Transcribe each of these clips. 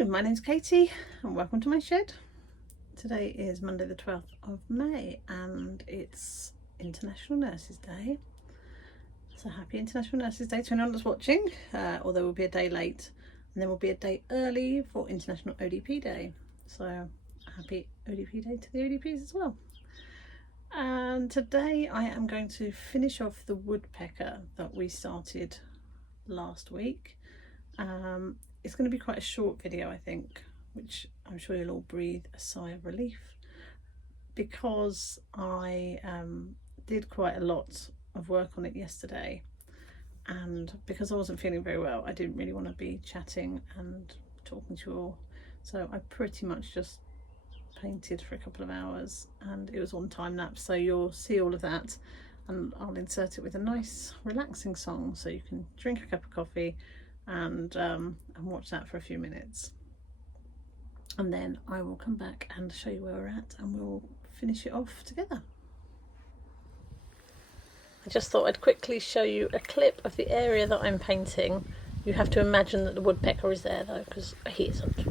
Hello, my name's Katie and welcome to my shed. Today is Monday the 12th of May and it's International Nurses Day. So happy International Nurses Day to anyone that's watching, although we'll be a day late, and then we'll be a day early for International ODP Day. So happy ODP Day to the ODPs as well. And today I am going to finish off the woodpecker that we started last week. It's going to be quite a short video, I think, which I'm sure you'll all breathe a sigh of relief, because I did quite a lot of work on it yesterday, and because I wasn't feeling very well, I didn't really want to be chatting and talking to you all, so I pretty much just painted for a couple of hours, and it was on time lapse, so you'll see all of that, and I'll insert it with a nice relaxing song so you can drink a cup of coffee and watch that for a few minutes, and then I will come back and show you where we're at and we'll finish it off together. I just thought I'd quickly show you a clip of the area that I'm painting. You have to imagine that the woodpecker is there though, because he isn't.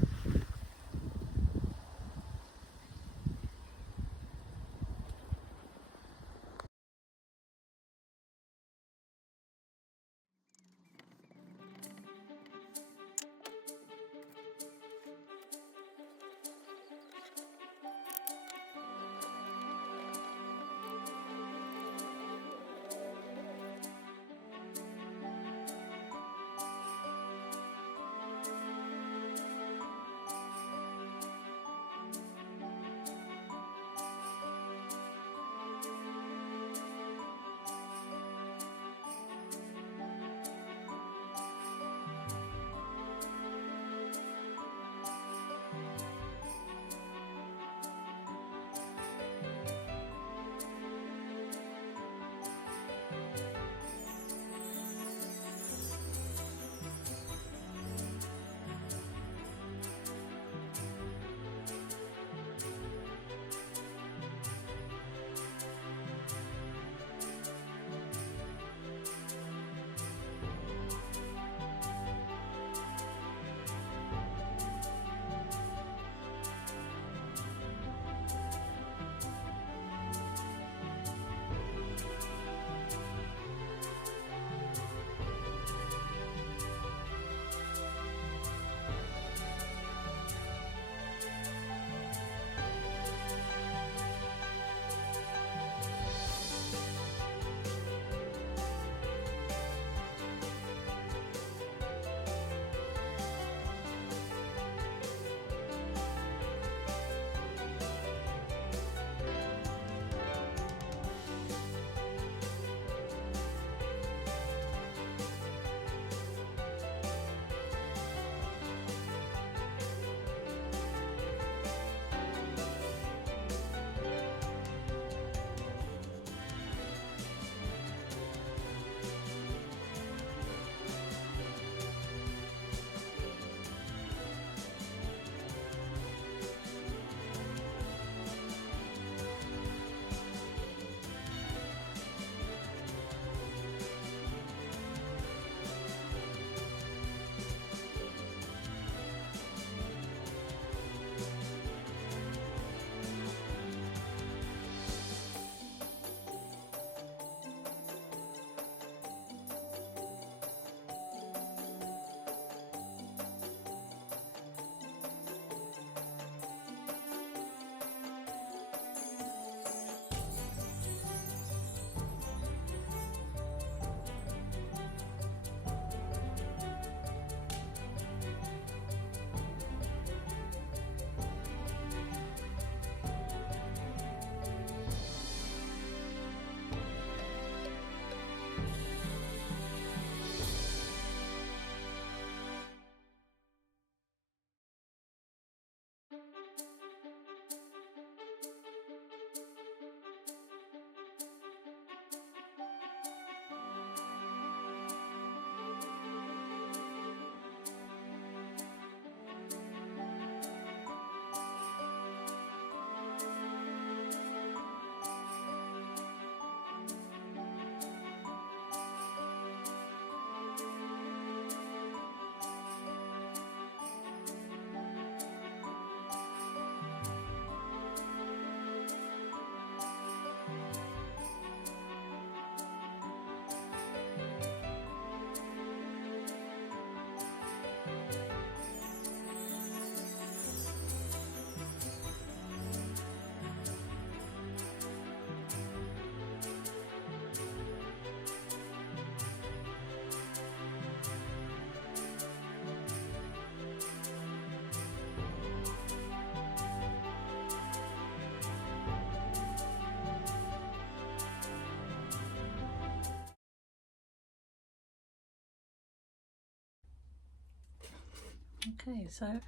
Okay, so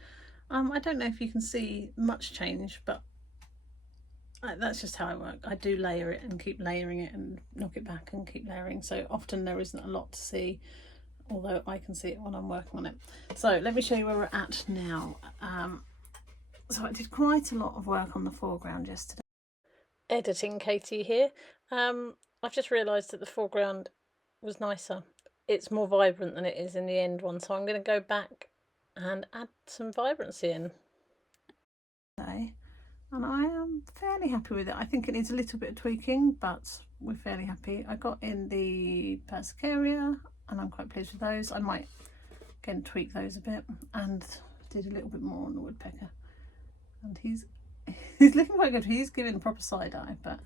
I don't know if you can see much change, but that's just how I work. I do layer it and keep layering it and knock it back and keep layering, so often there isn't a lot to see, although I can see it when I'm working on it. So let me show you where we're at now. So I did quite a lot of work on the foreground yesterday. Editing Katie here. I've just realised that the foreground was nicer. It's more vibrant than it is in the end one, so I'm going to go back and add some vibrancy in. And I am fairly happy with it. I think it needs a little bit of tweaking, but we're fairly happy. I got in the Persicaria and I'm quite pleased with those. I might again tweak those a bit, and did a little bit more on the woodpecker. And he's looking quite good. He's giving proper side eye, but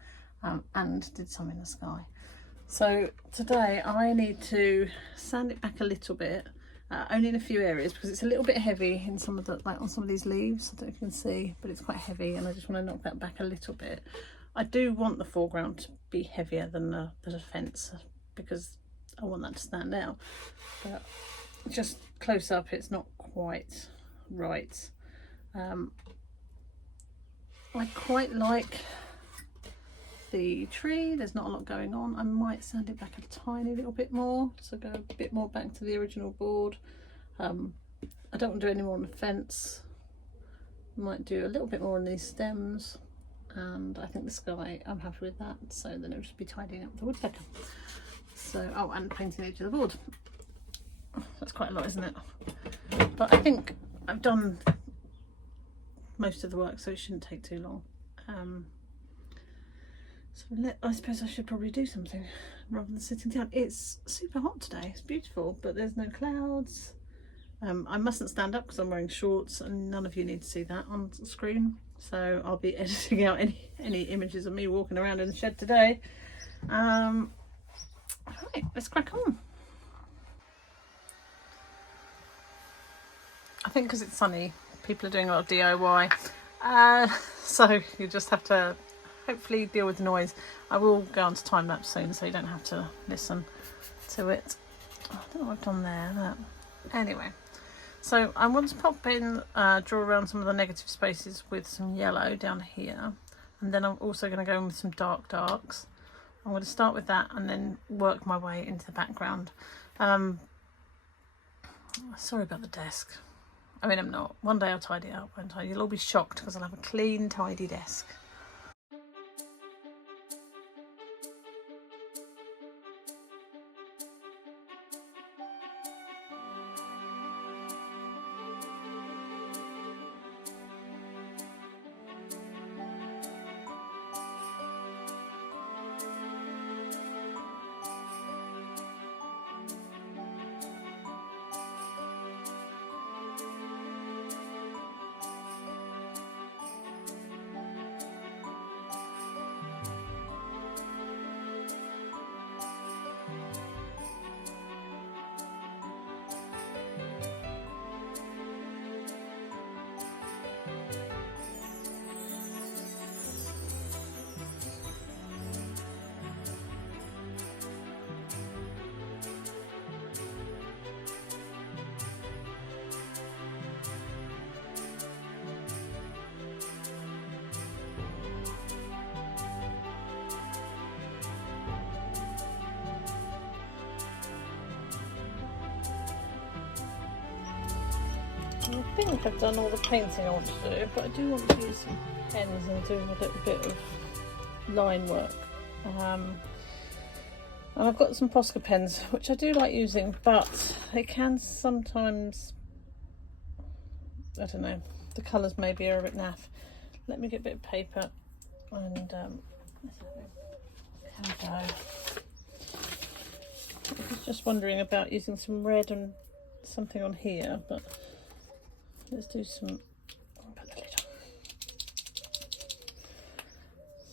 and did some in the sky. So today I need to sand it back a little bit, only in a few areas because it's a little bit heavy in some of the, like on some of these leaves. I don't know if you can see, but it's quite heavy, and I just want to knock that back a little bit. I do want the foreground to be heavier than the fence because I want that to stand out, but just close up it's not quite right. I quite like the tree. There's not a lot going on. I might sand it back a tiny little bit more, so go a bit more back to the original board. I don't want to do any more on the fence. Might do a little bit more on these stems, and I think the sky, I'm happy with that, so then it'll just be tidying up the woodpecker. So, oh, and painting the edge of the board. That's quite a lot, isn't it? But I think I've done most of the work, so it shouldn't take too long. So I suppose I should probably do something rather than sitting down. It's super hot today. It's beautiful, but there's no clouds. I mustn't stand up because I'm wearing shorts, and none of you need to see that on screen. So I'll be editing out any images of me walking around in the shed today. Right, let's crack on. I think because it's sunny, people are doing a lot of DIY. So you just have to hopefully deal with the noise. I will go on to time lapse soon, so you don't have to listen to it. I don't know what I've done there. But anyway, so I want to pop in, draw around some of the negative spaces with some yellow down here, and then I'm also going to go in with some darks. I'm going to start with that and then work my way into the background. Sorry about the desk. I mean, I'm not. One day I'll tidy it up, won't I? You'll all be shocked because I'll have a clean, tidy desk. I think I've done all the painting I want to do, but I do want to use some pens and do a little bit of line work. And I've got some Posca pens, which I do like using, but they can sometimes, I don't know, the colours maybe are a bit naff. Let me get a bit of paper and there we go. I was just wondering about using some red and something on here, but let's do some, put the lid on.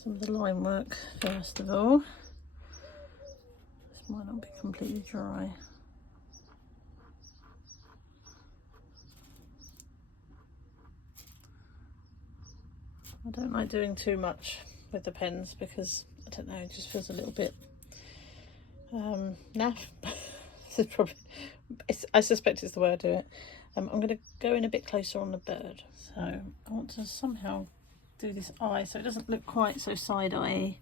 Some of the line work first of all. This might not be completely dry. I don't like doing too much with the pens because, I don't know, it just feels a little bit naff. I suspect it's the way I do it. I'm going to go in a bit closer on the bird. So I want to somehow do this eye so it doesn't look quite so side-eye.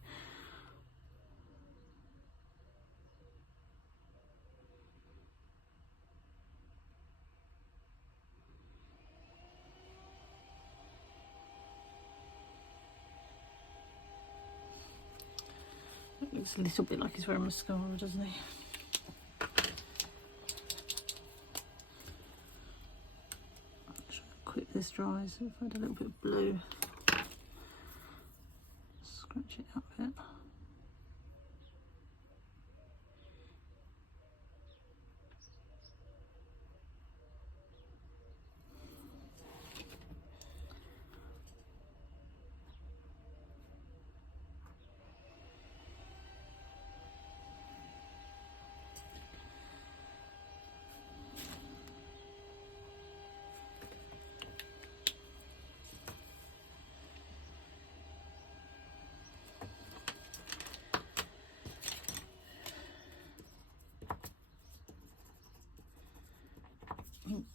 It looks a little bit like he's wearing mascara, doesn't he? Quick this dries. If I had a little bit of blue, scratch it up a bit.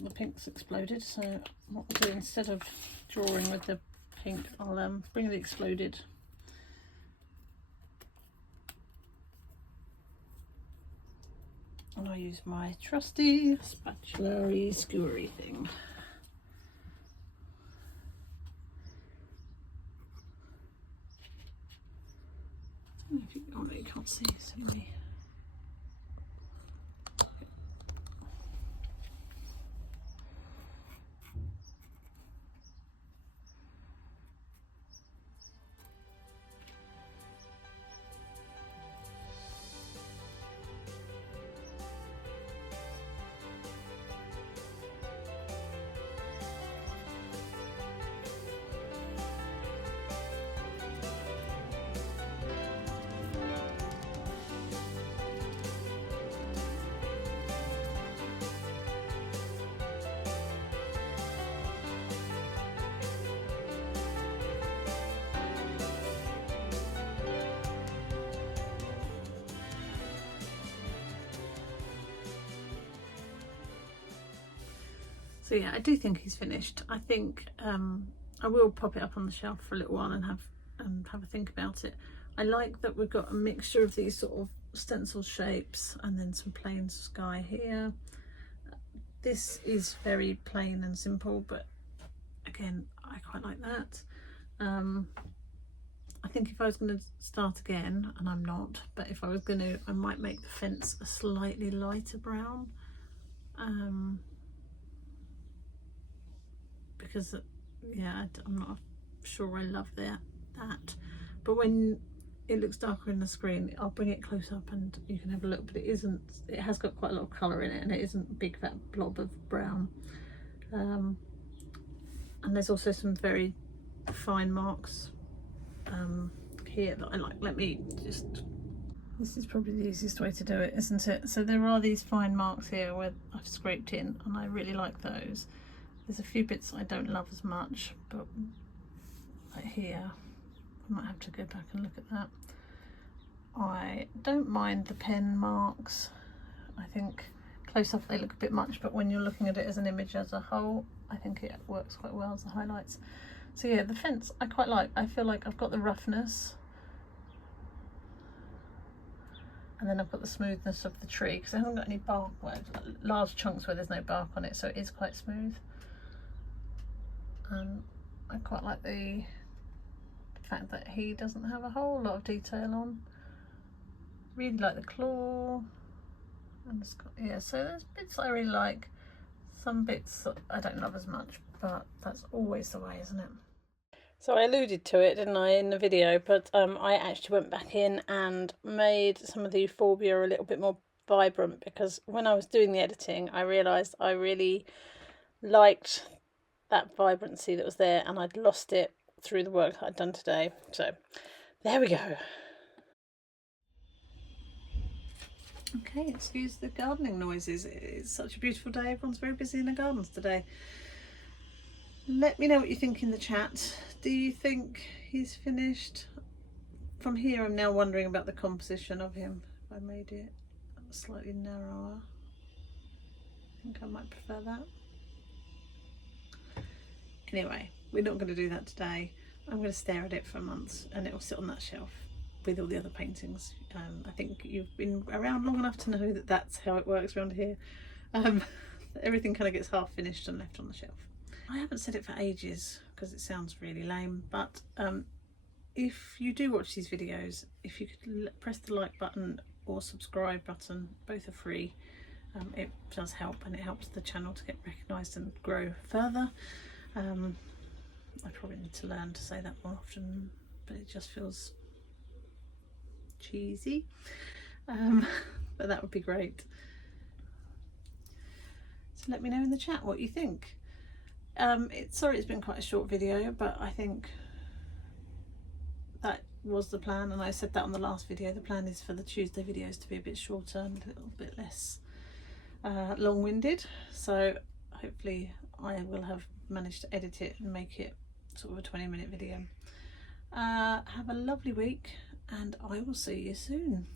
The pink's exploded, so what we'll do, instead of drawing with the pink, I'll bring the exploded and I'll use my trusty spatula-y skewery thing. I don't know if you, oh no, you can't see, sorry. So yeah, I do think he's finished. I think I will pop it up on the shelf for a little while and have a think about it. I like that we've got a mixture of these sort of stencil shapes and then some plain sky here. This is very plain and simple, but again, I quite like that. I think if I was going to start again, and I'm not, but if I was going to, I might make the fence a slightly lighter brown. Because yeah, I'm not sure I love that, but when it looks darker in the screen, I'll bring it close up and you can have a look, but it has got quite a lot of colour in it, and it isn't a big fat blob of brown. And there's also some very fine marks here that I like. Let me just, this is probably the easiest way to do it, isn't it? So there are these fine marks here where I've scraped in, and I really like those. There's a few bits I don't love as much, but like here, I might have to go back and look at that. I don't mind the pen marks. I think close up they look a bit much, but when you're looking at it as an image as a whole, I think it works quite well as the highlights. So yeah, the fence I quite like. I feel like I've got the roughness, and then I've got the smoothness of the tree, because it hasn't got any bark, large chunks where there's no bark on it, so it is quite smooth. I quite like the fact that he doesn't have a whole lot of detail on. Really like the claw, and it's got, yeah, so there's bits I really like, some bits that I don't love as much, but that's always the way, isn't it? So I alluded to it, didn't I, in the video, but I actually went back in and made some of the euphorbia a little bit more vibrant, because when I was doing the editing I realised I really liked that vibrancy that was there, and I'd lost it through the work that I'd done today. So there we go. Okay, excuse the gardening noises. It's such a beautiful day. Everyone's very busy in the gardens today. Let me know what you think in the chat. Do you think he's finished? From here I'm now wondering about the composition of him. If I made it slightly narrower, I think I might prefer that. Anyway, we're not going to do that today. I'm going to stare at it for months and it will sit on that shelf with all the other paintings. I think you've been around long enough to know that that's how it works around here. Everything kind of gets half finished and left on the shelf. I haven't said it for ages because it sounds really lame, but if you do watch these videos, if you could press the like button or subscribe button, both are free. It does help, and it helps the channel to get recognised and grow further. I probably need to learn to say that more often, but it just feels cheesy. But that would be great. So let me know in the chat what you think. Sorry it's been quite a short video, but I think that was the plan, and I said that on the last video. The plan is for the Tuesday videos to be a bit shorter and a little bit less long-winded, so hopefully I will have managed to edit it and make it sort of a 20-minute video. Have a lovely week, and I will see you soon.